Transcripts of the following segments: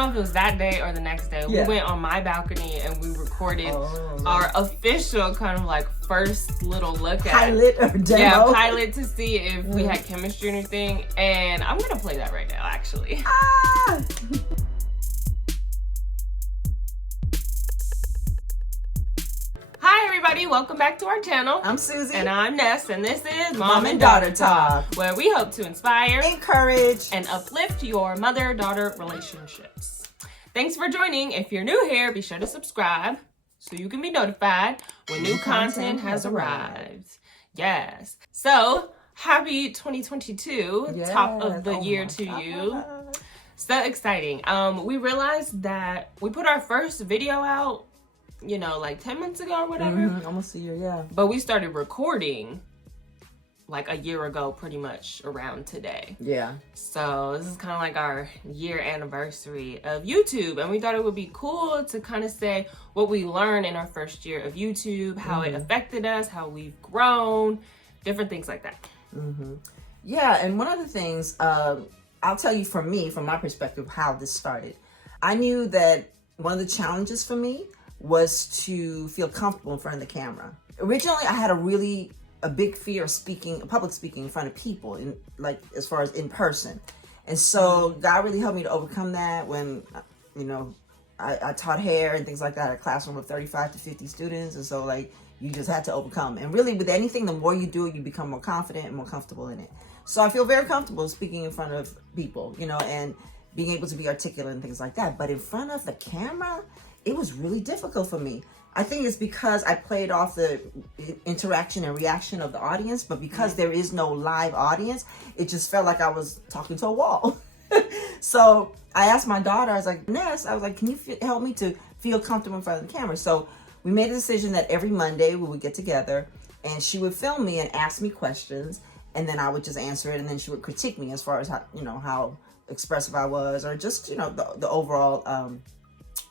don't know if it was that day or the next day. Yeah. We went on my balcony and we recorded our official kind of like first little look at pilot or demo. Yeah, pilot to see if we had chemistry or anything. And I'm gonna play that right now, actually. Ah! Hi everybody, welcome back to our channel. I'm Suzy. And I'm Ness, and this is Mom and Daughter Talk, where we hope to inspire, encourage, and uplift your mother-daughter relationships. Thanks for joining. If you're new here, be sure to subscribe so you can be notified when new content has arrived. Yes. So, happy 2022, yes. top of the year to you. So exciting. We realized that we put our first video out, you know, like 10 months ago or whatever. Almost a year, yeah. But we started recording like a year ago, pretty much around today. Yeah. So this is kind of like our year anniversary of YouTube. And we thought it would be cool to kind of say what we learned in our first year of YouTube, how it affected us, how we've grown, different things like that. Yeah, and one of the things, I'll tell you from my perspective, how this started. I knew that one of the challenges for me was to feel comfortable in front of the camera. Originally, I had a big fear of public speaking in front of people, as far as in person. And so God really helped me to overcome that when, you know, I taught hair and things like that, a classroom of 35 to 50 students. And so you just had to overcome. And really with anything, the more you do it, you become more confident and more comfortable in it. So I feel very comfortable speaking in front of people, you know, and being able to be articulate and things like that. But in front of the camera, it was really difficult for me. I think it's because I played off the interaction and reaction of the audience, but because there is no live audience, it just felt like I was talking to a wall. So I asked my daughter, I was like, Ness, can you help me to feel comfortable in front of the camera? So we made a decision that every Monday we would get together and she would film me and ask me questions, and then I would just answer it, and then she would critique me as far as how expressive I was, or just, the overall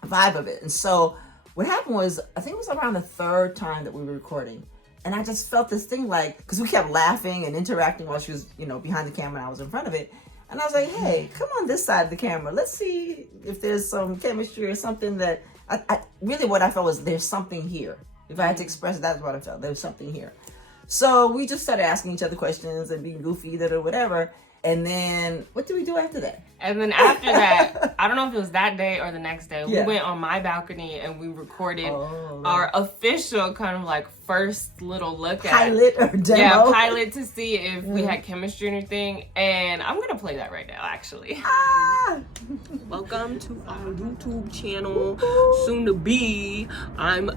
vibe of it. And so what happened was, I think it was around the third time that we were recording, and I just felt this thing because we kept laughing and interacting while she was, behind the camera and I was in front of it. And I was like, hey, come on this side of the camera. Let's see if there's some chemistry or something that I really, what I felt was there's something here. If I had to express it, that's what I felt. There was something here. So we just started asking each other questions and being goofy or whatever. And then what did we do after that? And then after that, I don't know if it was that day or the next day, we went on my balcony and we recorded our official kind of like first little look at pilot or demo. Yeah, pilot to see if we had chemistry or anything. And I'm gonna play that right now, actually. Welcome to our YouTube channel, soon to be. I'm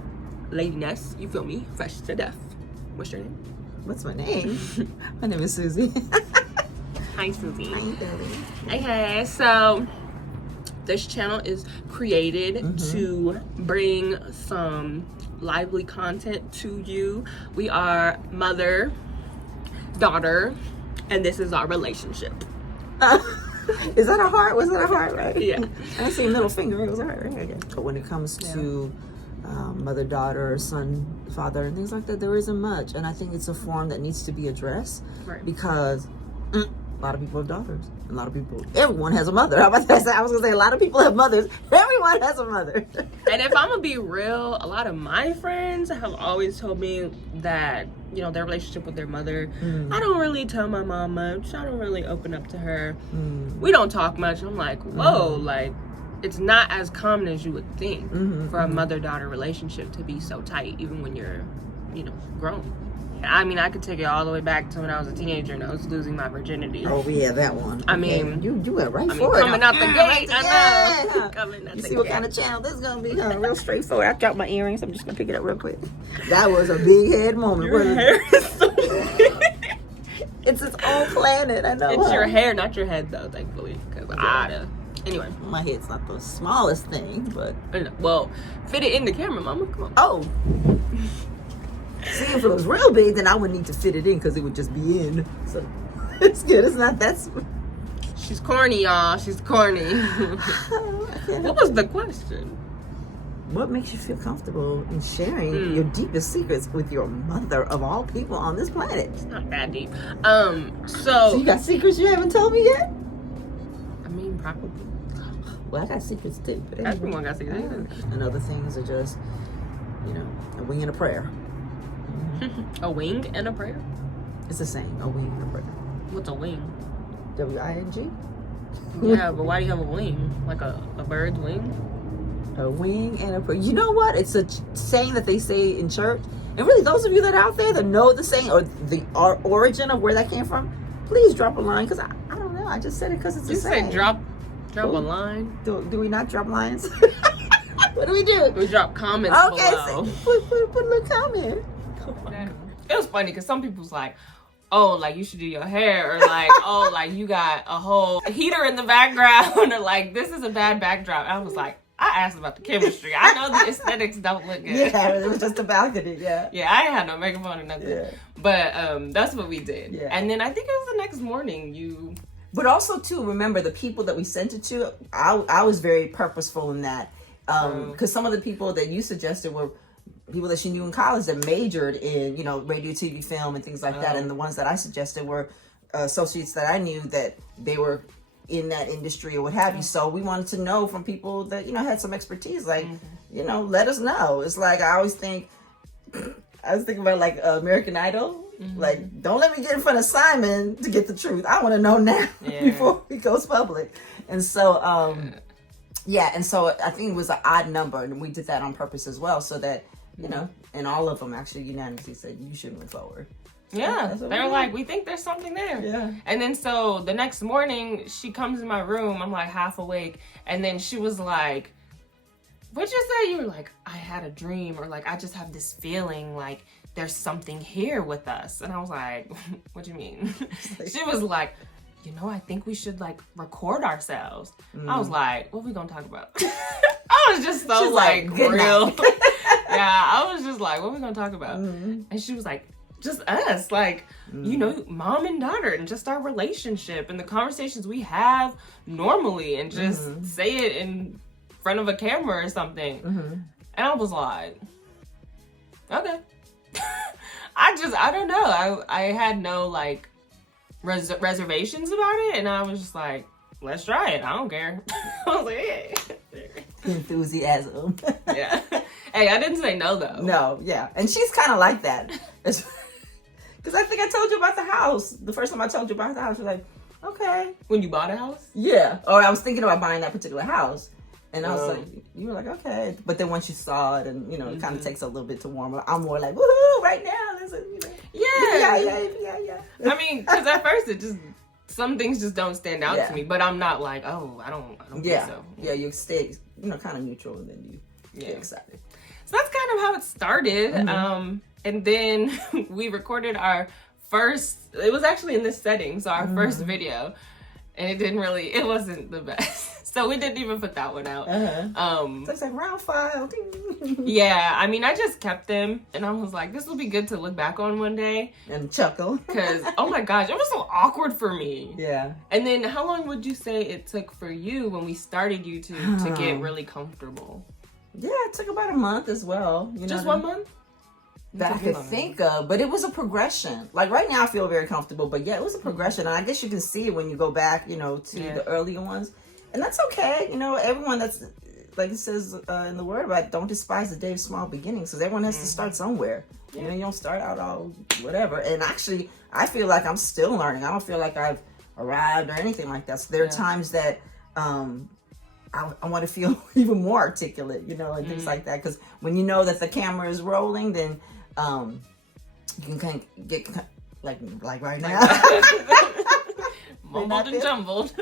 Lady Ness, you feel me? Fresh to death. What's your name? What's my name? My name is Suzy. Hi, Suzy. Hi, Suzy. Okay, so this channel is created to bring some lively content to you. We are mother, daughter, and this is our relationship. Is that a heart? Was that a heart, right? Yeah. I see a middle finger. It was a heart, right? Okay. But when it comes to mother, daughter, son, father, and things like that, there isn't much. And I think it's a form that needs to be addressed because a lot of people have daughters. Everyone has a mother. How about that? I was going to say a lot of people have mothers. Everyone has a mother. And if I'm going to be real, a lot of my friends have always told me that, their relationship with their mother, I don't really tell my mom much. I don't really open up to her. We don't talk much. I'm like, whoa, it's not as common as you would think for a mother-daughter relationship to be so tight, even when you're, grown. I mean, I could take it all the way back to when I was a teenager and I was losing my virginity. Oh, yeah, that one. I mean, you went right for it. Coming out the gate, I know. Coming out the gate. See what kind of channel this is going to be, real straightforward. I dropped my earrings. I'm just going to pick it up real quick. That was a big head moment. Your hair is so big. It's its own planet, I know. It's your hair, not your head, though, thankfully. Because anyway. My head's not the smallest thing, but... Well, fit it in the camera, mama. Come on. Oh. See, if it was real big, then I wouldn't need to fit it in because it would just be in. So it's good. It's not that. She's corny, y'all. She's corny. What was the question? What makes you feel comfortable in sharing your deepest secrets with your mother of all people on this planet? It's not that deep. So you got secrets you haven't told me yet? I mean, probably. Well, I got secrets too. But anyway, Everyone got secrets. And other things are just, a wing and a prayer. A wing and a prayer? It's the same. A wing and a prayer. What's a wing? W-I-N-G? Yeah, but why do you have a wing? Like a bird's wing? A wing and a prayer. You know what? It's a saying that they say in church. And really, those of you that are out there that know the saying or the origin of where that came from, please drop a line, because I don't know. I just said it because it's a saying. You said drop a line? Do we not drop lines? What do we do? We drop comments below. Put a little comment. It was funny because some people's like, oh, like you should do your hair, or like, oh, like you got a whole heater in the background, or like this is a bad backdrop. I was like, I asked about the chemistry. I know the aesthetics don't look good. Yeah, it was just a balcony, yeah. Yeah, I ain't had no makeup on or nothing. Yeah. But that's what we did. Yeah. And then I think it was the next morning But also, too, remember the people that we sent it to, I was very purposeful in that. Because some of the people that you suggested were people that she knew in college that majored in, radio, TV, film, and things like that. And the ones that I suggested were associates that I knew that they were in that industry or what have you. So we wanted to know from people that, had some expertise. Like, let us know. It's like, I was thinking about like American Idol. Like, don't let me get in front of Simon to get the truth. I want to know now before it goes public. And so, and so I think it was an odd number, and we did that on purpose as well, so that, and all of them actually unanimously said you should move forward. Yeah, they're like, we think there's something there. Yeah. And then so the next morning, she comes in my room. I'm like half awake. And then she was like, what'd you say? You were like, I had a dream, or like, I just have this feeling like there's something here with us. And I was like, what do you mean? She was like, I think we should like record ourselves. I was like, what we gonna talk about? I was just so like real. Yeah, I was just like, what we gonna talk about? And she was like, just us, like, mom and daughter, and just our relationship and the conversations we have normally, and just say it in front of a camera or something. And I was like, okay. I don't know. I had no like reservations about it, and I was just like, let's try it. I don't care. I was like, hey. Enthusiasm. Yeah. Hey, I didn't say no though. No, yeah. And she's kind of like that. Because I think I told you about the house. The first time I told you about the house, you're like, okay. When you bought a house? Yeah. Or I was thinking about buying that particular house. And I was like, you were like, okay. But then once you saw it, and, it kind of takes a little bit to warm up. I'm more like, woohoo, right now. Listen, Yeah. I mean, because at first some things just don't stand out to me. But I'm not like, oh, I don't think so. Yeah, you stay, kind of neutral, and then you get excited. So that's kind of how it started. And then we recorded our first, it was actually in this setting, so our first video. And it wasn't the best. So we didn't even put that one out. So it's like round 5. Yeah, I mean, I just kept them. And I was like, this will be good to look back on one day. And chuckle. Because, oh my gosh, it was so awkward for me. Yeah. And then how long would you say it took for you when we started YouTube to get really comfortable? Yeah, it took about a month as well. Just 1 month? That I could think of, but it was a progression. Like right now I feel very comfortable, but yeah, it was a progression. And I guess you can see it when you go back, to the earlier ones. And that's okay. Everyone that's, like it says in the word about, don't despise the day of small beginnings, because everyone has to start somewhere. You don't start out all whatever. And actually, I feel like I'm still learning. I don't feel like I've arrived or anything like that. So there are times that I want to feel even more articulate, and things like that. Because when you know that the camera is rolling, then you can kind of get like right now. Mumbled and jumbled.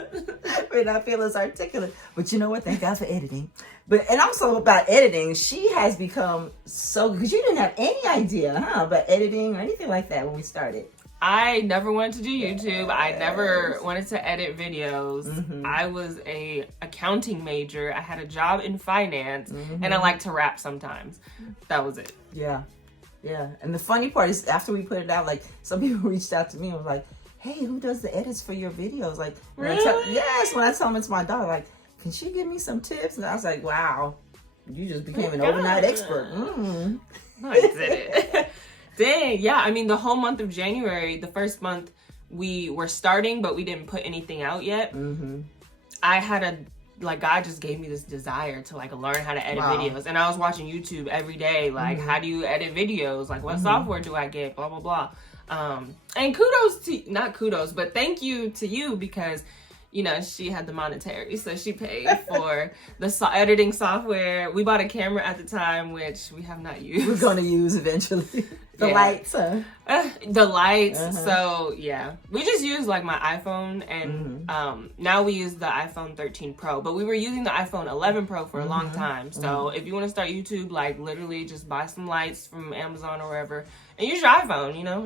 May not feel as articulate. But you know what? Thank God for editing. And also about editing, she has become so, because you didn't have any idea, about editing or anything like that when we started. I never wanted to do YouTube. Yes. I never wanted to edit videos. I was a accounting major. I had a job in finance, and I like to rap sometimes. That was it. Yeah. Yeah. And the funny part is, after we put it out, like, some people reached out to me and was like, hey, who does the edits for your videos? Like, when really? when I tell them it's my daughter, like, can she give me some tips? And I was like, wow, you just became an overnight expert. I did it. Dang, yeah. I mean, the whole month of January, the first month, we were starting, but we didn't put anything out yet. I had a like God just gave me this desire to like learn how to edit videos. And I was watching YouTube every day, like how do you edit videos? Like what software do I get? Blah, blah, blah. And not kudos, but thank you to you, because you know, she had the monetary, so she paid for the editing software. We bought a camera at the time, which we have not used. We're going to use eventually. The lights, huh? The lights. So, yeah. We just use, like, my iPhone, and now we use the iPhone 13 Pro. But we were using the iPhone 11 Pro for a long time. So, if you want to start YouTube, like, literally just buy some lights from Amazon or wherever, and use your iPhone, you know?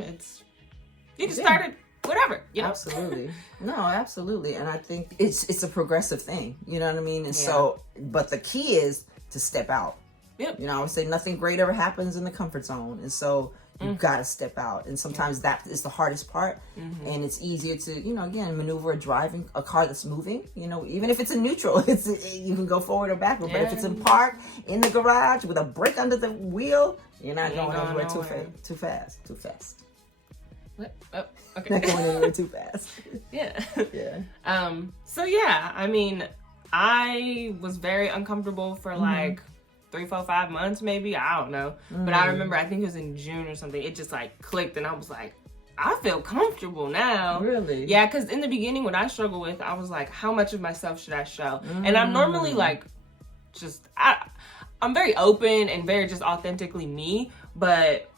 You can start it. Whatever, you know? Absolutely. No, absolutely. And I think it's a progressive thing, you know what I mean? And so, but the key is to step out. Yep. You know, I would say nothing great ever happens in the comfort zone. And so you've got to step out. And sometimes that is the hardest part. And it's easier to, you know, again, maneuver a car that's moving, you know, even if it's in neutral, you can go forward or backward. But if it's in park, in the garage with a brake under the wheel, you're not going anywhere too fast. What? Oh, okay. Not going anywhere too fast. Yeah. Yeah. So yeah, I mean, I was very uncomfortable for like 3, 4, 5 months, maybe. I don't know. But I remember, I think it was in June or something. It just like clicked, and I was like, I feel comfortable now. Really? Yeah, because in the beginning, what I struggled with, I was like, how much of myself should I show? And I'm normally like, I'm very open and very just authentically me, but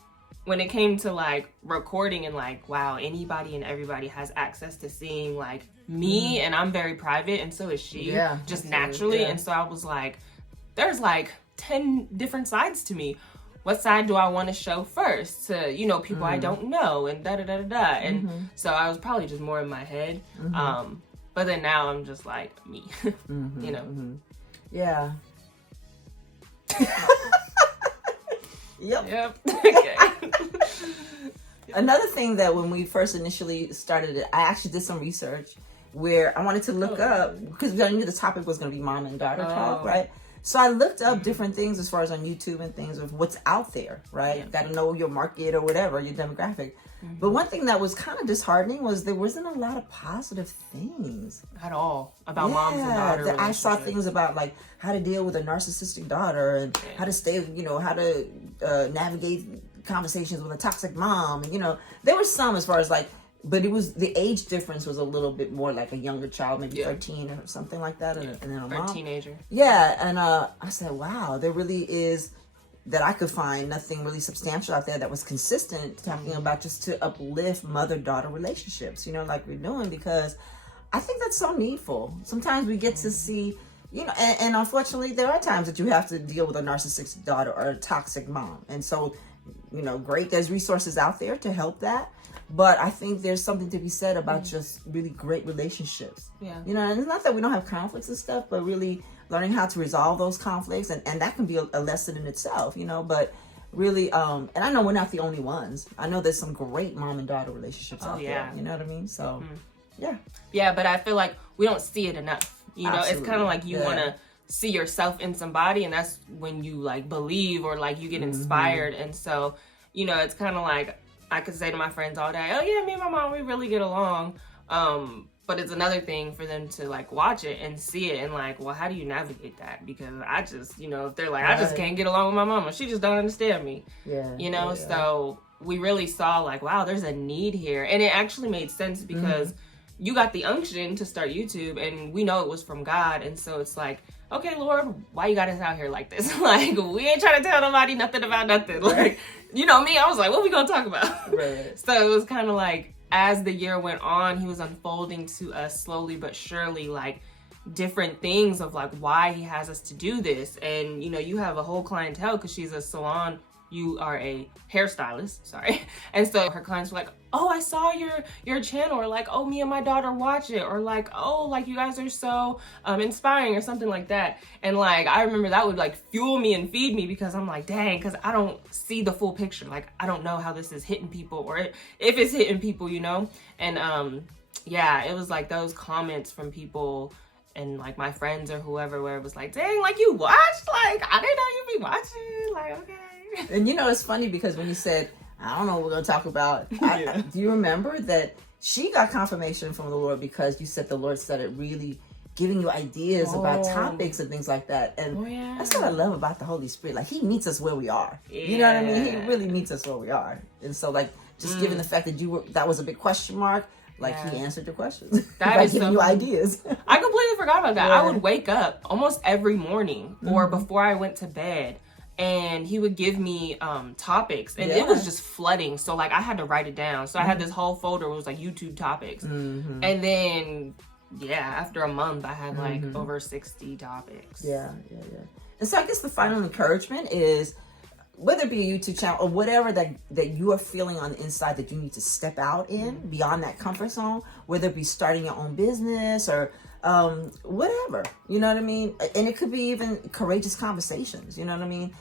when it came to like recording and like, wow, anybody and everybody has access to seeing like me, and I'm very private, and so is she, just naturally. And so I was like, there's like 10 different sides to me. What side do I want to show first to, you know, people I don't know, and da-da-da-da-da. And so I was probably just more in my head. But then now I'm just like me, you know? Yeah. Yep. Okay. Another thing that when we first initially started it, I actually did some research where I wanted to look up, because I knew the topic was going to be mom and daughter talk, right? So I looked up different things as far as on YouTube and things of what's out there, right? Got to know your market or whatever, your demographic. But one thing that was kind of disheartening was there wasn't a lot of positive things at all about moms and daughters. I saw things about like how to deal with a narcissistic daughter, and how to stay, you know, how to navigate conversations with a toxic mom. And, you know, there were some as far as like, but it was, the age difference was a little bit more like a younger child, maybe 13 or something like that. And then a mom. Teenager. Yeah. And I said, wow, there really is, that I could find nothing really substantial out there that was consistent talking about just to uplift mother-daughter relationships, you know, like we're doing, because I think that's so needful. Sometimes we get to see, you know, and unfortunately there are times that you have to deal with a narcissistic daughter or a toxic mom. And so, you know, great, there's resources out there to help that. But I think there's something to be said about just really great relationships. Yeah. You know, and it's not that we don't have conflicts and stuff, but really learning how to resolve those conflicts. And that can be a lesson in itself, you know, but really, and I know we're not the only ones. I know there's some great mom and daughter relationships out there. You know what I mean? So, yeah. Yeah, but I feel like we don't see it enough. You know, it's kind of like you want to see yourself in somebody, and that's when you like believe or like you get inspired. And so, you know, it's kind of like, I could say to my friends all day, oh yeah, me and my mom, we really get along. But it's another thing for them to like watch it and see it and like, well, how do you navigate that? Because I just, you know, if they're like, I just can't get along with my mama, she just don't understand me. You know, so we really saw like, wow, there's a need here. And it actually made sense because you got the unction to start YouTube, and we know it was from God. And so it's like, okay, Lord, why you got us out here like this? Like, we ain't trying to tell nobody nothing about nothing. Like, you know me, I was like, what we gonna talk about? So it was kind of like, as the year went on, he was unfolding to us slowly but surely, like, different things of like why he has us to do this. And, you know, you have a whole clientele because she's a salon, you are a hairstylist, sorry. And so her clients were like, oh, I saw your channel, or like, oh, me and my daughter watch it, or like, oh, like you guys are so inspiring, or something like that. And like, I remember that would like fuel me and feed me, because I'm like, dang, because I don't see the full picture. Like, I don't know how this is hitting people, or if it's hitting people, you know? And yeah, it was like those comments from people and like my friends or whoever, where it was like, dang, like you watched? Like, I didn't know you'd be watching. Like, okay. And you know, it's funny because when you said, I don't know what we're going to talk about, do you remember that she got confirmation from the Lord because you said the Lord said it really giving you ideas about topics and things like that. And that's what I love about the Holy Spirit. Like, he meets us where we are. You know what I mean? He really meets us where we are. And so, like, just given the fact that that was a big question mark, like, he answered your questions by giving you ideas. I completely forgot about that. I would wake up almost every morning or before I went to bed, and he would give me topics, and it was just flooding. So, like, I had to write it down. So I had this whole folder where it was like YouTube topics, and then after a month, I had like over 60 topics. And so I guess the final encouragement is, whether it be a YouTube channel or whatever that you are feeling on the inside that you need to step out in beyond that comfort zone, whether it be starting your own business or whatever, you know what I mean? And it could be even courageous conversations, you know what I mean?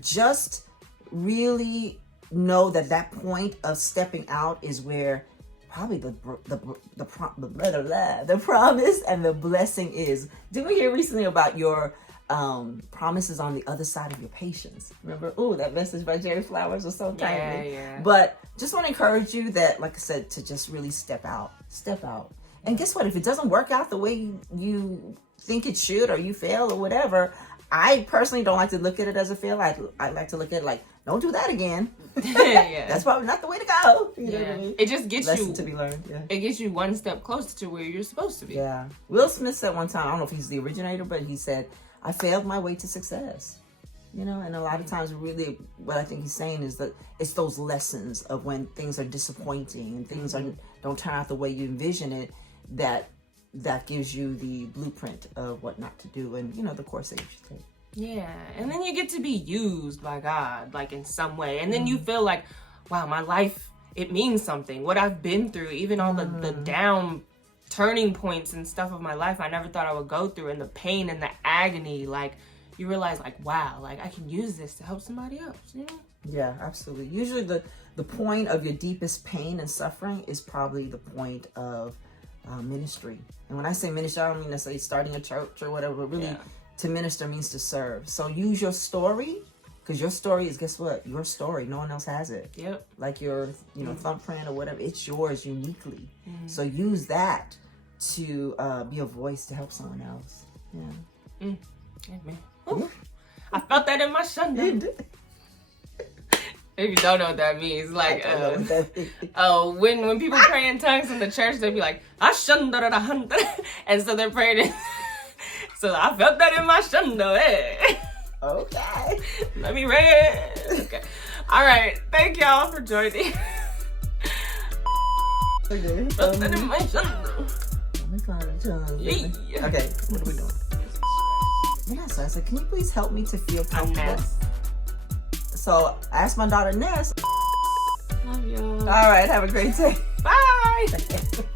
Just really know that point of stepping out is where probably the promise and the blessing is. Didn't we hear recently about your promises on the other side of your patience? Remember? Ooh, that message by Jerry Flowers was so timely. But just want to encourage you that, like I said, to just really step out. And guess what? If it doesn't work out the way you think it should, or you fail or whatever, I personally don't like to look at it as a fail. I like to look at it like, don't do that again. That's probably not the way to go. You know what I mean? It just gets Lesson to be learned. It gets you one step closer to where you're supposed to be. Will Smith said one time, I don't know if he's the originator, but he said, I failed my way to success. You know, and a lot of times really what I think he's saying is that it's those lessons of when things are disappointing and things don't turn out the way you envision it, that gives you the blueprint of what not to do and, you know, the course that you should take. Yeah, and then you get to be used by God, like, in some way. And then you feel like, wow, my life, it means something. What I've been through, even all the down turning points and stuff of my life I never thought I would go through, and the pain and the agony, like, you realize, like, wow, like, I can use this to help somebody else, you know? Yeah, absolutely. Usually the point of your deepest pain and suffering is probably the point of ministry. And when I say ministry, I don't mean necessarily starting a church or whatever, but really to minister means to serve. So use your story, because your story is, guess what? Your story. No one else has it. Yep. Like your, thumbprint or whatever. It's yours uniquely. So use that to be a voice to help someone else. Yeah. Amen. I felt that in my shunda. If you don't know what that means, like, when people pray in tongues in the church, they'll be like, Ashunda, and so they're praying. So I felt that in my shunda. Hey. Okay. Let me read. Okay. All right. Thank y'all for joining. Okay. Felt that in my shunda. Yeah. Okay. What are we doing? Yeah, so I said, can you please help me to feel comfortable? So I asked my daughter Ness. Love y'all. All right, have a great day. Bye.